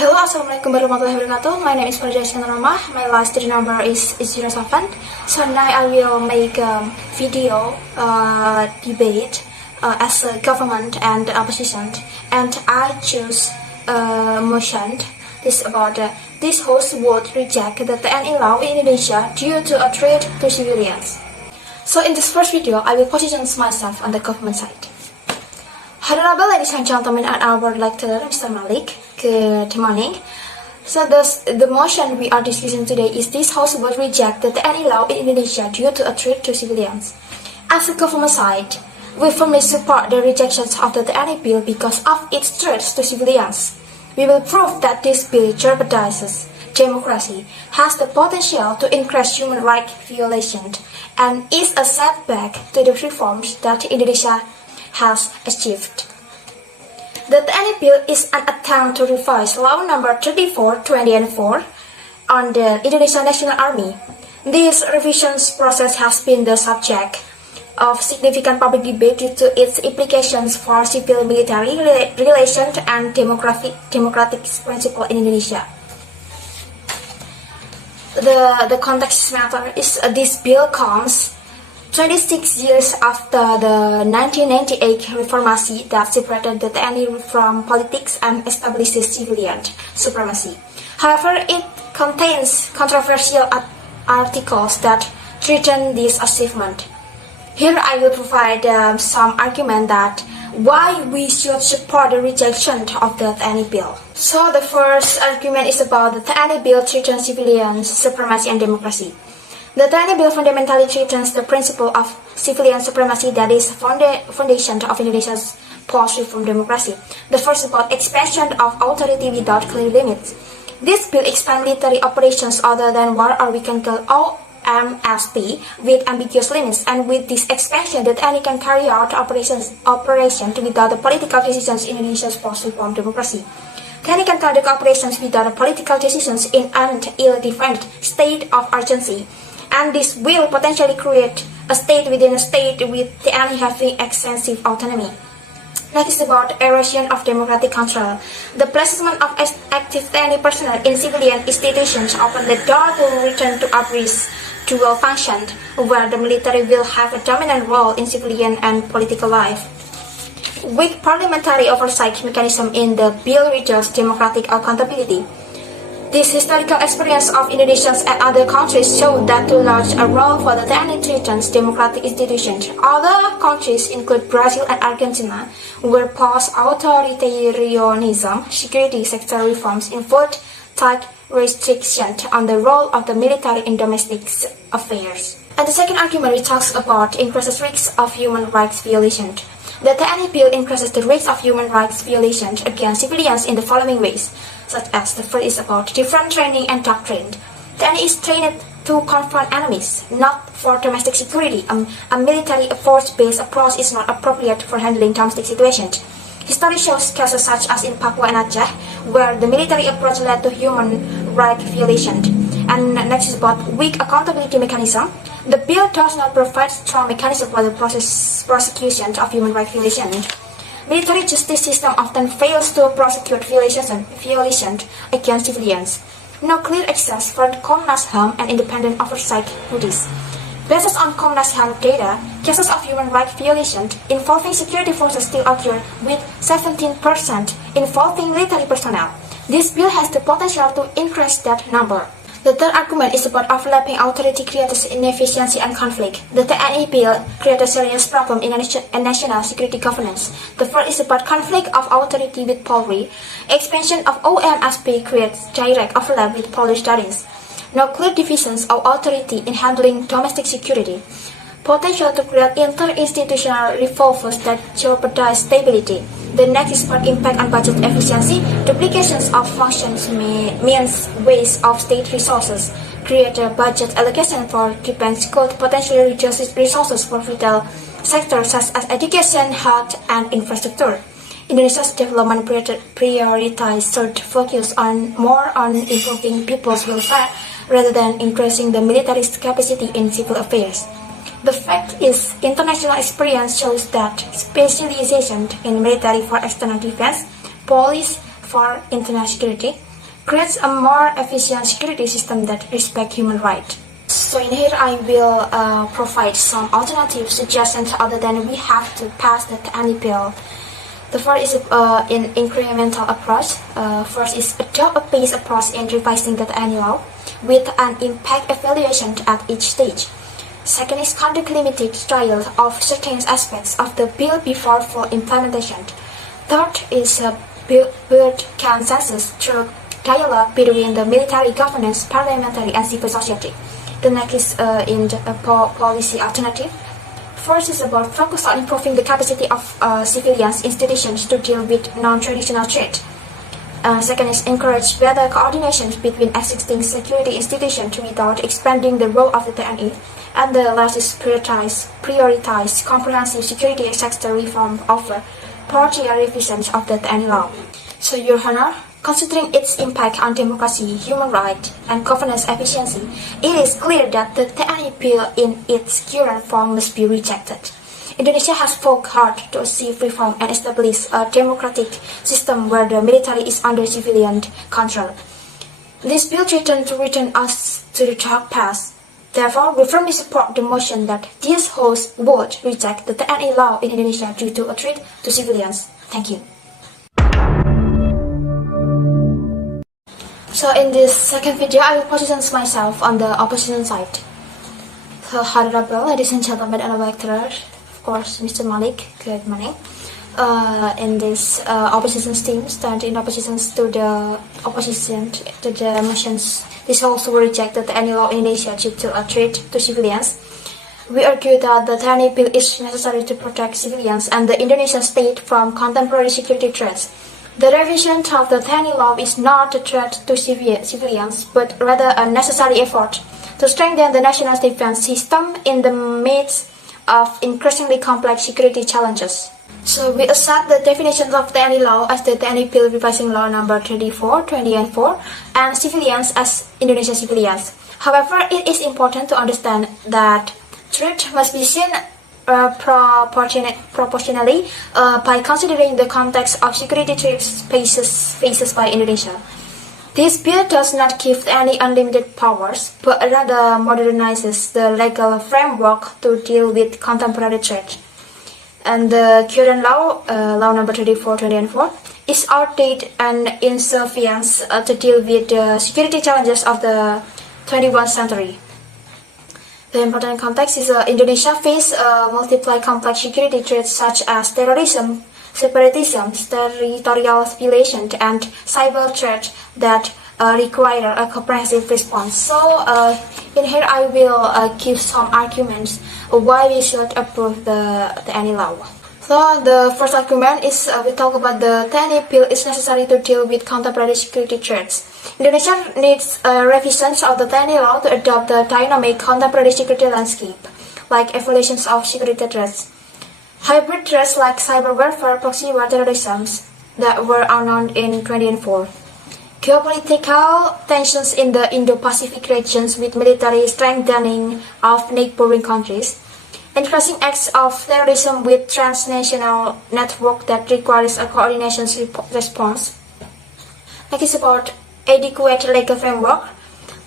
Hello, Assalamualaikum warahmatullahi wabarakatuh. My name is Farida. My last study number is 07. So now I will make a video debate as a government and opposition. And I choose motion. This about this host would reject the TNI Law in Indonesia due to a threat to civilians. So in this first video, I will position myself on the government side. Honorable ladies and gentlemen, and our lecturer, Mr. Malik, good morning. So the motion we are discussing today is this House will reject the TNI Law in Indonesia due to a threat to civilians. As a government side, we firmly support the rejection of the TNI bill because of its threats to civilians. We will prove that this bill jeopardizes democracy, has the potential to increase human rights violations, and is a setback to the reforms that Indonesia has achieved. The TNI bill is an attempt to revise Law Number 34/2004 on the Indonesian National Army. This revisions process has been the subject of significant public debate due to its implications for civil-military relations and democratic principle in Indonesia. The context matter is this bill comes 26 years after the 1998 reformasi that separated the TNI from politics and establishes civilian supremacy. However, it contains controversial articles that threaten this achievement. Here I will provide some argument that why we should support the rejection of the TNI bill. So the first argument is about the TNI bill threatens civilian supremacy and democracy. The TNI bill fundamentally threatens the principle of civilian supremacy that is foundation of Indonesia's post-reform democracy. The first is about expansion of authority without clear limits. This bill expands military operations other than war, or we can call OMSP, with ambiguous limits, and with this expansion, the TNI can carry out operations without the political decisions in Indonesia's post-reform democracy. TNI can conduct operations without the political decisions in an ill-defined state of urgency. And this will potentially create a state within a state with TNI having extensive autonomy. Next is about erosion of democratic control. The placement of active TNI personnel in civilian institutions open the door to return to Abri's dual function, where the military will have a dominant role in civilian and political life. Weak parliamentary oversight mechanism in the bill reduces democratic accountability. This historical experience of Indonesia and other countries show that too large a role for the TNI threatens democratic institutions. Other countries include Brazil and Argentina, where post-authoritarianism security sector reforms involved tight restrictions on the role of the military in domestic affairs. And the second argument we talks about increases risks of human rights violations. The TNI bill increases the risk of human rights violations against civilians in the following ways, such as the first is about different training and doctrine. TNI is trained to confront enemies, not for domestic security. A military force-based approach is not appropriate for handling domestic situations. History shows cases such as in Papua and Aceh, where the military approach led to human rights violations. And next is about weak accountability mechanism. The bill does not provide strong mechanism for the prosecution of human rights violations. Military justice system often fails to prosecute violations against civilians. No clear access for Komnas HAM and independent oversight bodies. Based on Komnas HAM data, cases of human rights violations involving security forces still occur, with 17% involving military personnel. This bill has the potential to increase that number. The third argument is about overlapping authority creates inefficiency and conflict. The TNI bill creates a serious problem in national security governance. The first is about conflict of authority with Polri. Expansion of OMSP creates direct overlap with Polish studies. No clear divisions of authority in handling domestic security. Potential to create inter-institutional revolvers that jeopardize stability. The next is about impact on budget efficiency. Duplications of functions means waste of state resources. Create a budget allocation for defense could potentially reduce resources for vital sectors such as education, health, and infrastructure. Indonesia's development prioritized should focus more on improving people's welfare rather than increasing the military's capacity in civil affairs. The fact is, international experience shows that specialization in military for external defense, police for international security, creates a more efficient security system that respects human rights. So in here I will provide some alternative suggestions other than we have to pass the TNI bill. The first is an incremental approach. First is adopt a phased approach in revising the TNI law with an impact evaluation at each stage. Second is conduct limited trial of certain aspects of the bill before full implementation. Third is build consensus through dialogue between the military governance, parliamentary, and civil society. The next is in the policy alternative. First is about focus on improving the capacity of civilians institutions to deal with non-traditional threats. Second is encourage better coordination between existing security institutions without expanding the role of the TNI. And the last is prioritize comprehensive security sector reform over partial revisions of the TNI law. So, Your Honor, considering its impact on democracy, human rights, and governance efficiency, it is clear that the TNI bill in its current form must be rejected. Indonesia has fought hard to achieve reform and establish a democratic system where the military is under civilian control. This bill threatens to return us to the dark past. Therefore, we firmly support the motion that this House vote reject the TNI law in Indonesia due to a threat to civilians. Thank you. So in this second video, I will position myself on the opposition side. So, honorable ladies and gentlemen and electors, of course, Mr. Malik, good morning. In this opposition team, stand in opposition to the motions. This also will reject the TNI law in Indonesia due to a threat to civilians. We argue that the TNI bill is necessary to protect civilians and the Indonesian state from contemporary security threats. The revision of the TNI law is not a threat to civilians, but rather a necessary effort to strengthen the national defense system in the midst of increasingly complex security challenges. So we accept the definitions of TNI law as the TNI bill revising law number 34, 2004, and civilians as Indonesian civilians. However, it is important to understand that threat must be seen proportionally by considering the context of security threats faces by Indonesia. This bill does not give any unlimited powers, but rather modernizes the legal framework to deal with contemporary threats. And the current law, law number 34, 2004, is outdated and insufficient to deal with the security challenges of the 21st century. The important context is Indonesia faces multiple complex security threats such as terrorism, separatism, territorial violation, and cyber threats that require a comprehensive response. So, in here I will give some arguments why we should approve the TNI law. So, the first argument is we talk about the TNI bill is necessary to deal with contemporary security threats. Indonesia needs revisions of the TNI law to adopt the dynamic contemporary security landscape, like evaluations of security threats. Hybrid threats like cyber warfare, proxy war, terrorism that were unknown in 2004. Geopolitical tensions in the Indo-Pacific regions with military strengthening of neighboring countries. Increasing acts of terrorism with transnational network that requires a coordination response. Next is about adequate legal framework.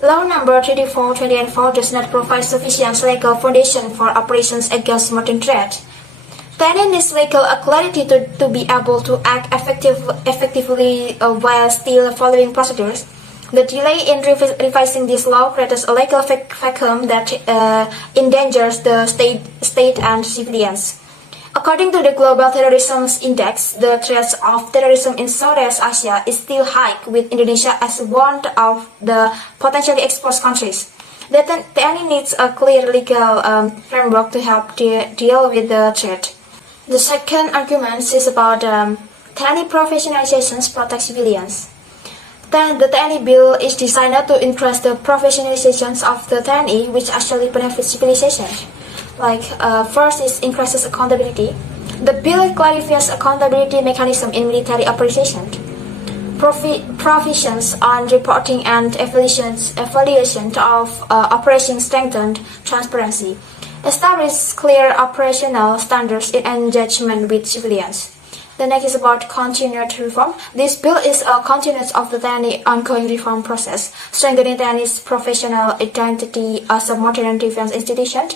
Law number 34, 2004 does not provide sufficient legal foundation for operations against modern threats. TNI needs legal clarity to be able to act effectively while still following procedures. The delay in revising this law creates a legal vacuum that endangers the state and civilians. According to the Global Terrorism Index, the threats of terrorism in Southeast Asia is still high, with Indonesia as one of the potentially exposed countries. The TNI needs a clear legal framework to help deal with the threat. The second argument is about TNI professionalizations protect civilians. Then the TNI bill is designed to increase the professionalizations of the TNI, which actually benefits civilization. Like first is increases accountability. The bill clarifies accountability mechanism in military operations. Provisions on reporting and evaluation of operations strengthened transparency. Establish clear operational standards in engagement with civilians. The next is about continued reform. This bill is a continuance of the TNI ongoing reform process, strengthening TNI's professional identity as a modern defense institution,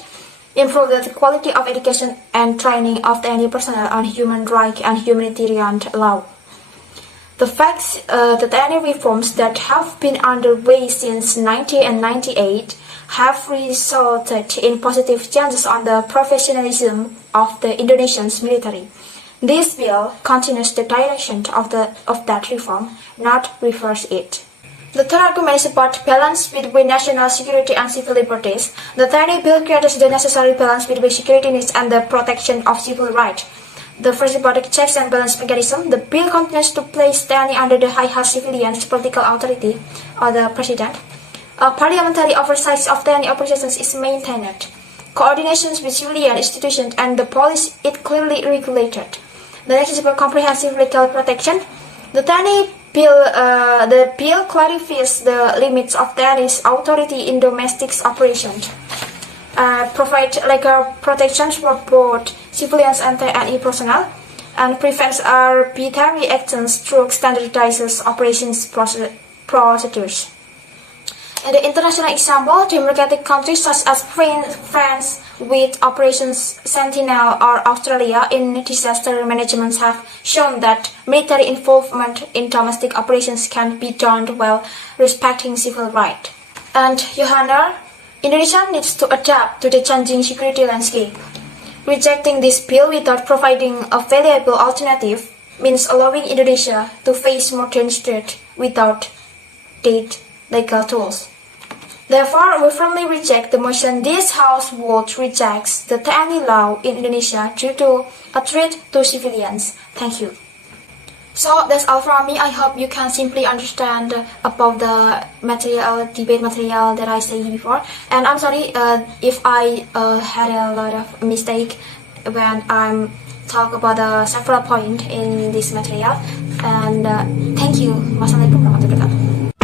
improve the quality of education and training of TNI personnel on human rights and humanitarian law. The facts that any reforms that have been underway since 1998 have resulted in positive changes on the professionalism of the Indonesian military. This bill continues the direction of that reform, not reverse it. The third argument is about balance between national security and civil liberties. The TNI bill creates the necessary balance between security needs and the protection of civil rights. The first is about the checks and balance mechanism. The bill continues to place TNI under the highest civilian political authority, or the president. Parliamentary oversight of TNI operations is maintained. Coordination with civilian institutions and the police is clearly regulated. The next is about comprehensive legal protection. The TNI bill clarifies the limits of TNI's authority in domestic operations, provide legal protections for both civilians and TNI personnel, and prevents arbitrary actions through standardized operations procedures. In the international example, democratic countries such as France with Operations Sentinel or Australia in disaster management have shown that military involvement in domestic operations can be done while respecting civil rights. And Your Honor, Indonesia needs to adapt to the changing security landscape. Rejecting this bill without providing a valuable alternative means allowing Indonesia to face modern threats without state legal tools. Therefore, we firmly reject the motion this House vote rejects the TNI law in Indonesia due to a threat to civilians. Thank you. So that's all from me. I hope you can simply understand about the debate material that I said before. And I'm sorry if I had a lot of mistake when I'm talk about the several points in this material. And thank you. Wassalamualaikum warahmatullahi wabarakatuh.